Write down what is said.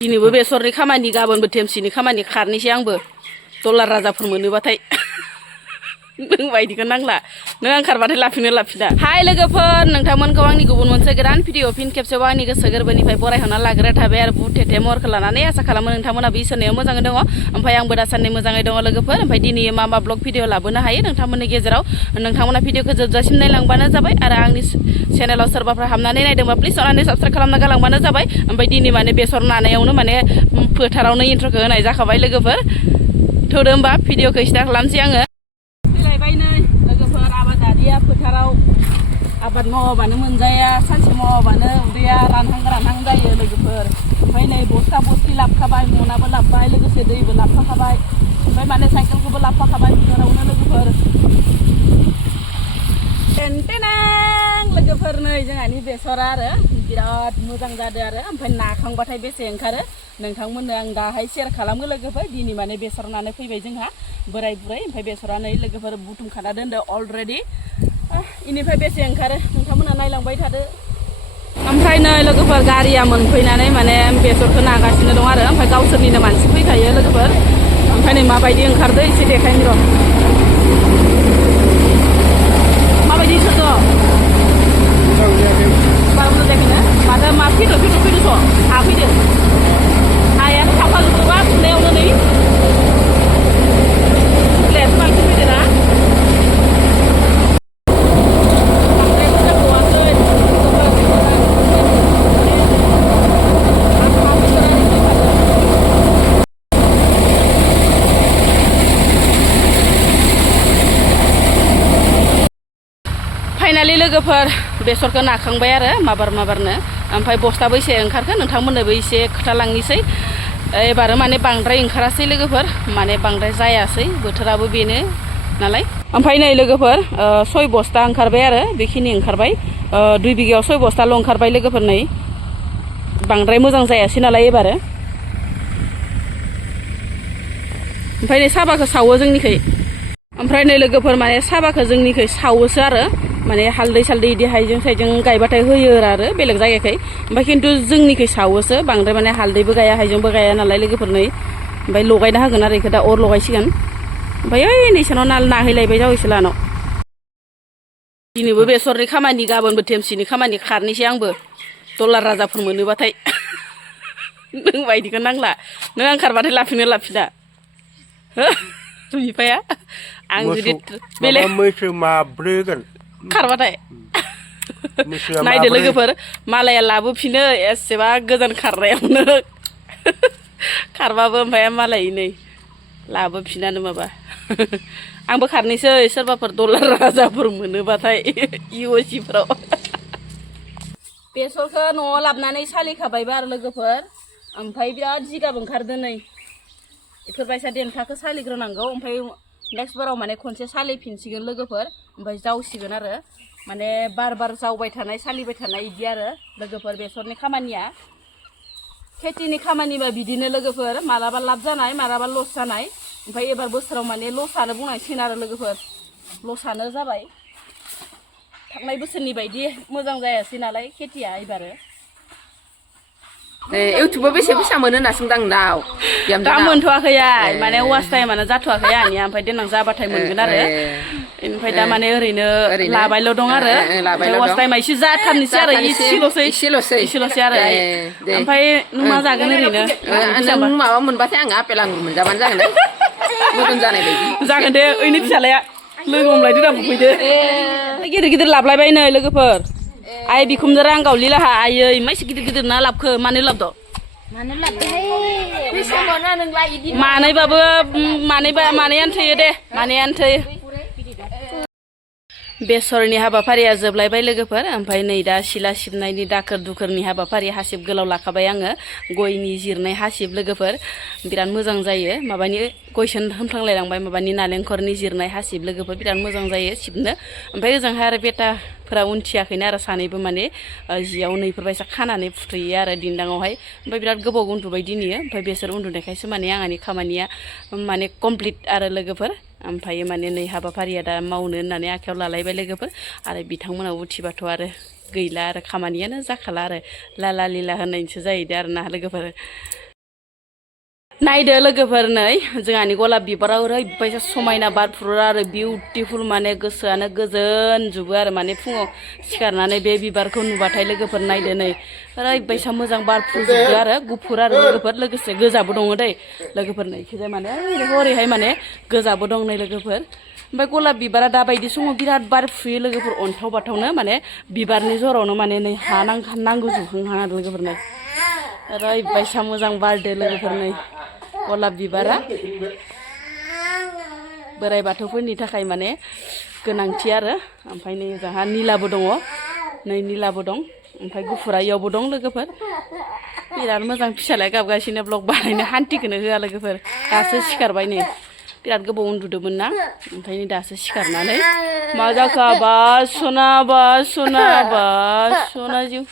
दिनैबो बेसरनि खामानि गाबोनबो थेमसिनि खामानि खारनोसै आंबो डलार राजाफोर मोनोबाथाय नों बायदिखौ नांला नों ओंखारबाथाय लाफिना हाय लोगोफोर नोंथांमोनखौ आंनि गुबुन मोनसे गोदान भिडिअ फिन खेबसेबाव आंनि गोसो गोरबोनिफ्राय बरायहरना लाग्रोनाय थाबाय आरो बुहुत थेथे महरखौ लानानै आसा खालामो नोंथांमोनाबो इसोरनियाव मोजाङै दङ ओमफ्राय आंबो दासान्दि मोजाङै दङ लोगोफोर ओमफ्राय दिनै मा ब्लग भिडिअ लाबोनो हायो नोंथांमोननि गेजेराव नोंथांमोना भिडिअखौ जोबजासिम नायलांबानो जाबाय आरो आंनि चेनेलाव सोरबाफोर हाबनानै नायदोंबा प्लिज अननानै साबस्क्राइब खालामना गालांबानो जाबाय ओमफ्राय दिनै माने बेसर नानायावनो माने फोथारावनो इन्ट्र'खौ होनाय जाखाबाय लोगोफोर थौदो होमबा भिडिअखौ स्टार्ट खालामसै आङो फैलायबाय नै लोगोफोर आबादारिया फोथाराव आबाद मावाबानो मोनजाया सानसे मावाबानो उदैया रानहां जायो लोगोफोर ओमफ्राय नै बस्ता लाबोखाबाय मनाबो लाबोबाय लोगोसे दैबो लाबोफाखाबाय ओमफ्राय माने साइकेलखौबो लाबोफाखाबाय फोथारावनो लोगोफोर लोगोफोर नै जोंहानि बेसरा आरो बिराद मोजां जादों आरो ओमफ्राय नाखांबाथाय बेसे ओंखारो नोंथांमोननो आं दाहाय शेयार खालामगोन लोगोफोर दिनै माने बेसर नानो फैबाय जोंहा बोराय बुरै ओमफ्राय बेसरा नै लोगोफोर बुथुमखाना दोनदो अलरेडि इनिफ्राय बेसे ओंखारो नोंथांमोना नायलांबाय थादो ओमफ्राय नै लोगोफोर गारिया मोनफैनानै माने बेसरखौ नागासिनो दं आरो ओमफ्राय गावसोरनिनो मानसि फैखायो लोगोफोर ओमफ्राय नै माबायदि ओंखारदो एसे देखायनो र' माबायदि ओंखारदो बारा मोजां जायाखैनो माथो मा फैदोथ' हा फैदो हाया थांफाजोबदोंबा फुनायावनो नै फुलायासो बांसिन फैदो ना फाइनालि लोगोफोर बेसरखौ नाखांबाय आरो माबारनो ओमफ्राय बस्थाबो एसे ओंखारखो नोंथांमोननोबो एसे खोथालांनोसै एबार माने बांद्राय ओंखारासै लोगोफोर माने बांद्राय जायासै बोथोराबो बेनो नालाय ओमफ्राय नै लोगोफोर 6 बस्ता ओंखारबाय आरो बेखिनि ओंखारबाय 2 बिगायाव 6 बस्ताल' ओंखारबाय लोगोफोर नै बांद्राय मोजां जायासै नालाय एबार ओमफ्राय नै साबाखौ सावो जोंनिखै ओमफ्राय नै लोगोफोर माने साबाखौ जोंनिखै सावोसो आरो माने हालदै सालदै इदि हाइजें साइजें गायबाथाय होयो आरो बेलेग जायगाखै ओमफ्राय खिन्थु जोंनिखै सावोसो बांद्राय माने हालदैबो गाया हाइजेंबो गाया नालाय लोगोफोर नै ओमफ्राय लगायना होगोन आरो बेखौ दा अर लगायसिगोन ओमफ्राय ओइ नैसानाव नाहैलायबाय जावैसो लानाव दिनैबो बेसरनि खामानि गाबोनबो थेमसिनि खामानि खारनोसै आंबो डलार राजाफोर मोनोबाथाय नों बायदिखौ नांला नों ओंखारबाथाय लाफिना बिफाया आं जुदि बेलेग मैसो माब्रैगोन खारबाथाय नायदो लोगोफोर मालाया लाबोफिनो एसेबा गोजान खारनायावनो खारबाबो ओमफ्राय मालाय नै लाबोफिनानो माबा आंबो खारनोसै सोरबाफोर डलार राजाफोर मोनोबाथाय इउएससिफ्राव बेसरखौ न'आव लाबोनानै सालिखाबायबा आरो लोगोफोर ओमफ्राय बिराद जिगाब ओंखारदों नै बेफोरबायसा देन्थाखौ सालिग्रोनांगौ ओमफ्राय नेक्स्ट बाराव माने खनसे सालिफिनसिगोन लोगोफोर ओमफ्राय जावसिगोन आरो माने बार जावबाय थानाय सालिबाय थानाय बिदि आरो लोगोफोर बेसरनि खामानिया खेथिनि खामानिबा बिदिनो लोगोफोर मालाबा लाब जानाय मालाबा लस जानाय ओमफ्राय एबार बोसोराव माने लसआनो बुंनांसिगोन आरो लोगोफोर लसआनो जाबाय थांनाय बोसोरनि बायदि मोजां जायासै नालाय खेथिया एबार इउटुबाव बेसे फैसा मोनो होनना सोंदां दाव दा मोनथ'वाखै माने वाच टाइमानो जाथ'वाखै आंनिया ओमफ्राय देनां जाबाथाय मोनगोन आरो ओमफ्राय दा माने ओरैनो लाबायल' दं आरो वाच टाइमा एसे जाथारनोसै आरो इसेल'सै आरो ओमफ्राय नों मा जागोन ओरैनो नों माबा मोनबाथाय आं आपेल आंगुर मोनजाबानो जागोन मोदोम जानाय बायदि जागोन दे ओइनि फिसालाया लोगो हमलायदो दा फैदो गिदिर लाबलायबाय नै लोगोफोर आइ बिखुमजो रां गावलिलाहा आयै माइसे गिदिर ना लाबखो मानो लाबद' मानैबाबो मानैयानो थोयो दे मानैयानो थोयो बेसरनि हाबाफारिया जोबलायबाय लोगोफोर ओमफ्राय नै दा सिला सिबनायनि दाखोर दुखोरनि हाबाफारि हासिब गोलाव लाखाबाय आङो गयनि जिरनाय हासिब लोगोफोर बिराद मोजां जायो माबानि गयसन होनफ्लांलायलांबाय माबानि नालेंखरनि जिरनाय हासिब लोगोफोर बिराद मोजां जायो सिबनो ओमफ्राय ओजोंहाय आरो बेटाफोरा उनथियाखैनो आरो सानैबो माने जियाव नैफोरबायसा खानानै फुथुयो आरो दिन्दाङावहाय ओमफ्राय बिराद गोबाव उन्दुबाय दिनैयो ओमफ्राय बेसोर उन्दुनायखायसो माने आंनि खामानिया माने कमप्लिट आरो लोगोफोर ओमफ्राय माने नै हाबाफारिया दा मावनो होननानै आखायाव लालायबाय लोगोफोर आरो बिथांमोना उथिबाथ' आरो गैला आरो खामानियानो जाखाला आरो लाला लिला होननायसो जाहैदो आरो ना लोगोफोर नायदो लोगोफोर नै जोंहानि गलाब बिबारा ओरैबायसा समायना बारफुरो आरो बिउटिफुल माने गोसोआनो गोजोनजोबो आरो माने फुङाव सिखारनानै बे बिबारखौ नुबाथाय लोगोफोर नायदो नै ओरैबायसा मोजां बारफुजोबो आरो गुफुर आरो लोगोफोर लोगोसे गोजाबो दङ दै लोगोफोर नै इखिजाय माने ओरैहाय माने गोजाबो दं नै लोगोफोर ओमफ्राय गलाब बिबारा दाबायदि समाव बिराद बारफुयो लोगोफोर अन्थाव बाथावनो माने बिबारनि जरावनो माने नै हा नांगौ जोबहांहां आरो लोगोफोर नै ओरैबायसा मोजां बारदो लोगोफोर नै गलाब बिबारा बोराइ बाथौफोरनि थाखाय माने गोनांथि आरो ओमफ्राय नै जोंहा निलाबो दङ नै निलाबो दं ओमफ्राय गुफुरा इयावबो दं लोगोफोर बिराद मोजां फिसालाया गाबगासिनो ब्लग बानायनो हान्थिखौनो होआ लोगोफोर दासो सिखारबाय नै बिराद गोबाव उन्दुदोंमोन ना ओंखायनो दासो सिखारनानै मा जाखो बा सना जिउ